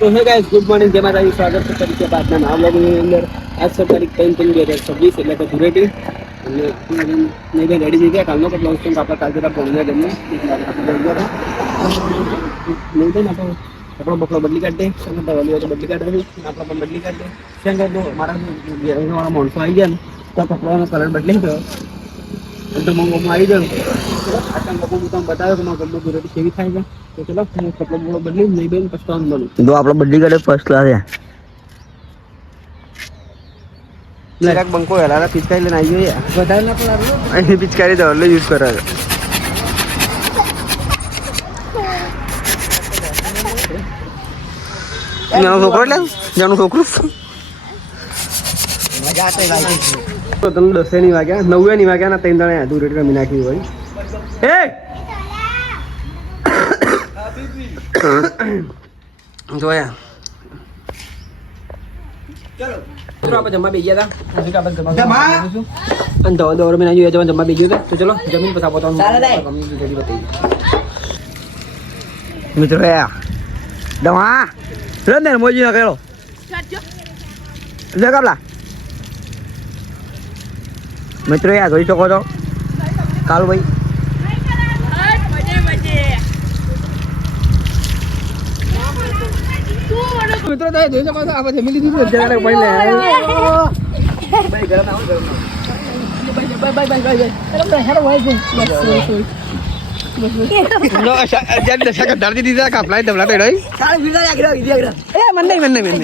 तो है guys good morning जय माता दी स्वागत છે તરીકે બાદના નવા વ્લોગની અંદર આજ છે તારીખ 3/3/2026 એટલે કે ધૂળેટી અને મેં બે રેડી થઈ ગયા કાલનો પણ બ્લાઉઝ પણ આપણે કાલ જરા ભણીને જમને નહીં તો આપણો કપડો બકડો બદલી કાઢે સંગત વાલી હોય તો બદલી કાઢે આપણે પણ બદલી કાઢે સંગત તો મારા ઘેરવાળા માણસો આવી ગયા ને તો કપડાનો કલર બદલી ગયો તો હું આવી ગયો આટલા લોકો હું તમને બતાવ્યો કે મારા ઘરમાં ધૂળેટી કેવી થાય છે तो चलो कपड़ा बोलो बदली नहीं बेन पछतावन बोलो दो आप लोग बदली करे फर्स्ट क्लास है मेरा बंको हलारा पिचकारी लेना आइयो या बताया ना पड़ा ऐसे पिचकारी तो ऑलरेडी यूज कर रहा है जानो छोकरो ले जानो छोकरो मजा आते भाई तो तुम 10 नहीं वाग्या 9 नहीं वाग्या ना 3 दाणे दूर रेट में नाखी भाई ए જોયા ચલો મિત્રો આપણે જમવા બેસી ગયા હતા પછી આપણે જમવા અને દવા મેં જોઈએ જમવા બેસી ગયો તો ચલો જમીન પછી આપણે મિત્રો દવા રંદર મોજી ના કેળો જગાબલા મિત્રો જોઈ શકો છો કાલુ ભાઈ મિત્રો તો જોઈ શકો છો આપણે જમી લીધું છે જરા ભાઈ લે ભાઈ ગરમ આવો ગરમ બાય હેરો ભાઈ નો જન દશક દર્દી દીધા કા ફ્લાઈટ દબલા તો ડઈ સારે વિડા લાગી દીધા એ મન નહીં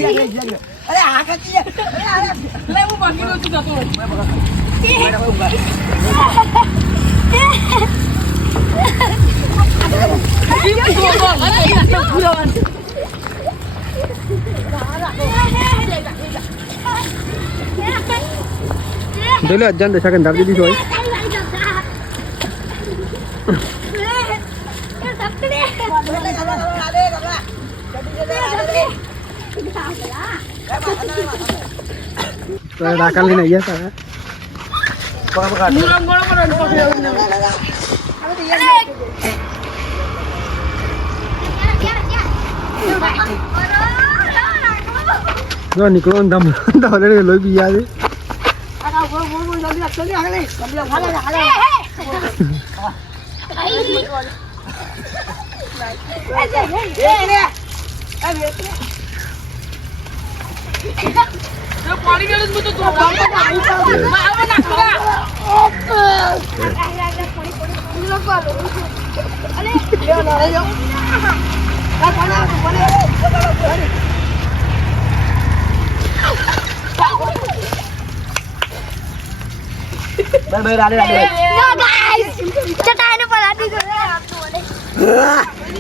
અરે આ કાકી અરે લે હું બાકી નો તું જતો જોઈ લો અજાન દશક દર્દી દીધો હોય રાખા લઈને આવ્યા હતા નીકળો દમ લોહી પી ગયા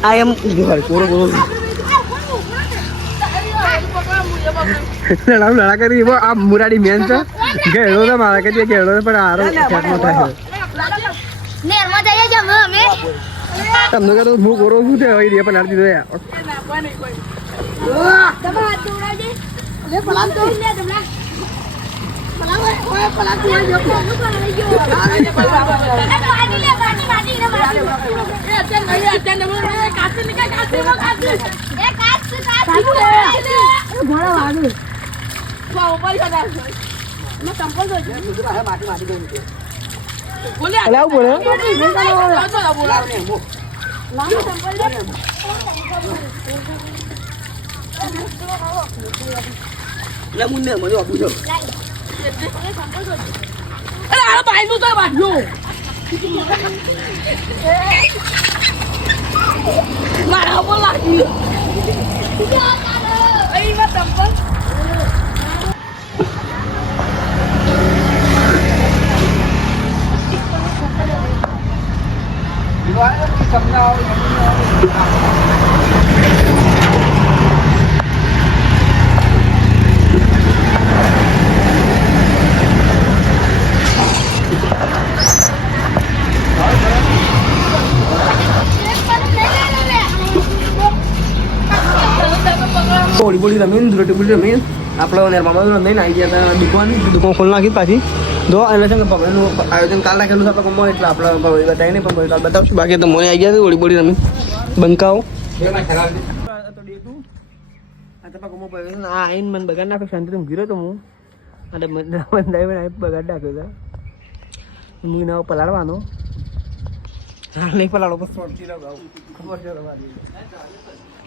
I am લડા કરી આ મુરાડી મેન છે ગેડો તો મારા કે ગેડો પણ આરો ચાટનો થાય નેરમાં જઈએ જમ અમે તમને કહો હું ગોરો શું છે હોય રે પણ આરતી દો યાર તમે હાથ જોડાજે લે પલામ તો લે દમલા પલામ ઓય પલામ તો જો કોણ લઈ ગયો પાડી લે પાડી ને મારી એ અત્યારે ભાઈ અત્યારે નમો કાચી નિકા કાચી એ કાચી ઘોડા વાગે ઉપર કદા મે સંપલ દો માટી દે બોલે અલાવ બોલે લે મુન્ને મને આપું છો અરે આ ભાઈ નું તો બાંધ્યો મારા ઉપર લાગી અહીં માં સંપલ વોલીબોલ રમીને ધૂળેટી રમીને આપણે નર્મદાનું લઈને આવી ગયા હતા દુકાન ખોલી નાખી પાછી જો એટલે છે કે પગડનું આયોજન કાલ રાખેલું છે આપણે ગમો એટલે આપણે બતાવી નહીં પણ કાલ બતાવશું બાકી તો મને આવી ગયા છે વોલીબોલ રમીને બંકાઓ આ તો પગમાં પડ્યો ને આ આઈને મને બગાડ નાખ્યો શાંતિ ઊંઘી રહ્યો તો હું અને બંધાઈ પણ બગાડ નાખ્યો હતો હું એના પલાળવાનો નહીં પલાળો બસ સોટથી લગાવું ખબર છે તમારી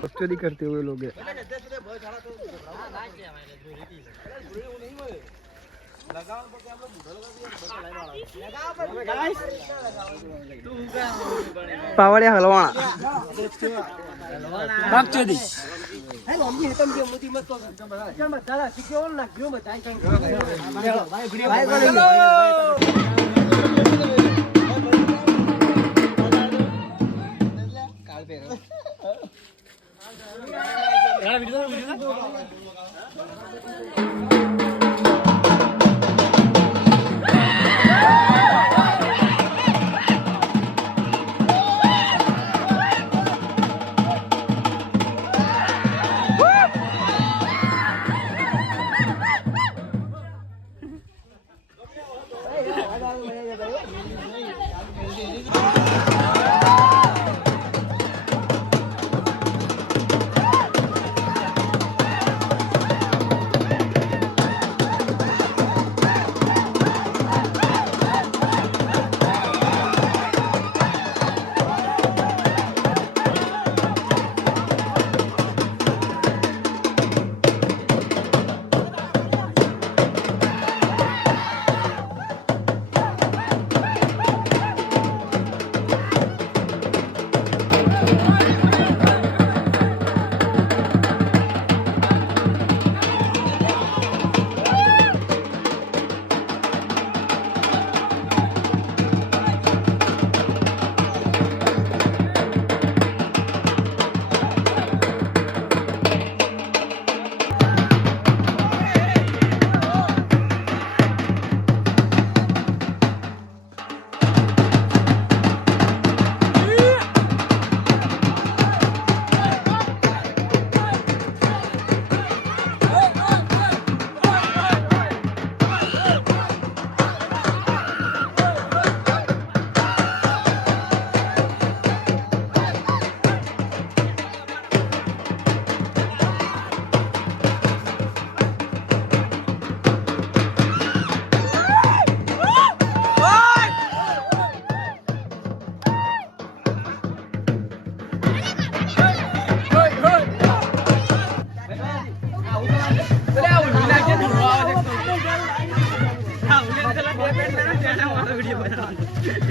બચ્ચો દી કરते हुए लोग પાવડિયા હલવાણા બાપચોદી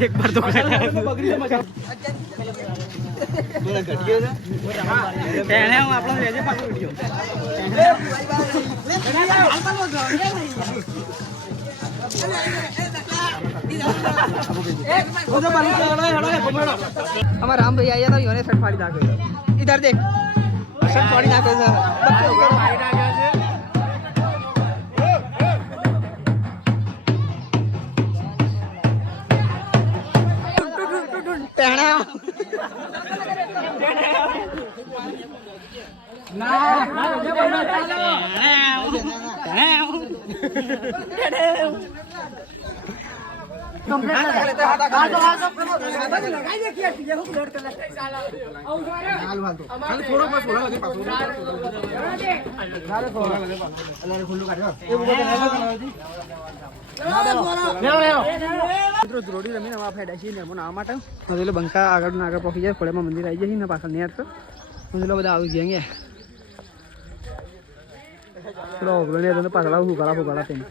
एक बार तो हमारा राम भैया आया था योने शर्ट फाड़ी नाखे इधर देख शर्ट फाड़ी नाखे રોડી રમીને ફેડા છીએ આ માટે બંકા આગળ આગળ પહોંચી જાય ખોળામાં મંદિર આવી જાય ને પાછળ નહીં તો બધા આવી ગયા પેલો ઓગળો ને પાછળ આવું ફુગાડા તેને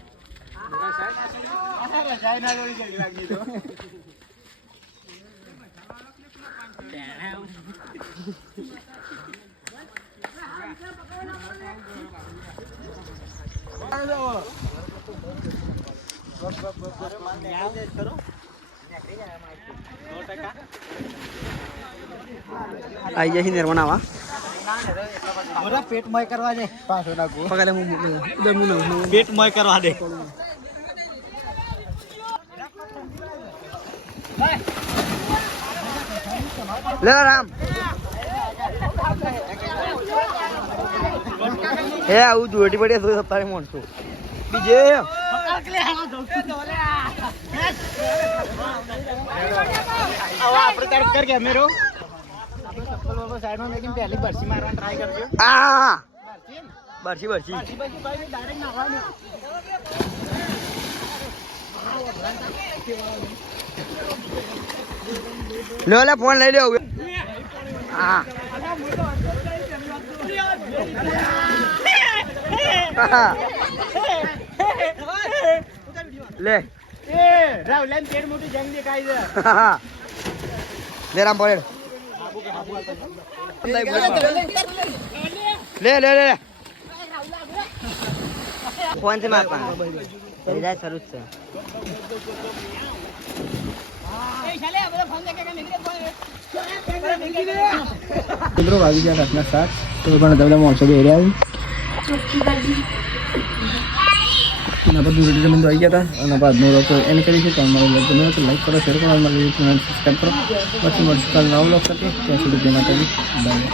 आई जैसी निर्माण आवा पेट मय करवा दे पेट मय करवा दे ले राम हे आउ जोटी पड़ी तो सत्तारे मोनसो बीजे આપણે તાર કર કે મેરો સાઈડ માં લેકિન પહેલી બરસી મારવા ટ્રાય કરજો આ બરસી બરસી ડાયરેક્ટ નાખવાનું. લો લે ફોન લઈ લ્યો હવે. હા લે રાવ લેન પેડ મોટી જંગ દેખાય છે. લે રામ પડે લે લે લે ફોન થી મારવા જાય શરૂ છે. મિત્રો વાગી ગયા રાતના 7 તો પણ તમે મોસો બે રહ્યા અને બધું રેડી જમીન તો આવી ગયા હતા અને બાદ નો રોકો એને કરી છે તો અમારો ગમે તો લાઈક કરો શેર કરો અમારી ચેનલ સબસ્ક્રાઈબ કરો પછી મળશું કાલ નવો લોક સાથે ત્યાં સુધી જય માતાજી બાય.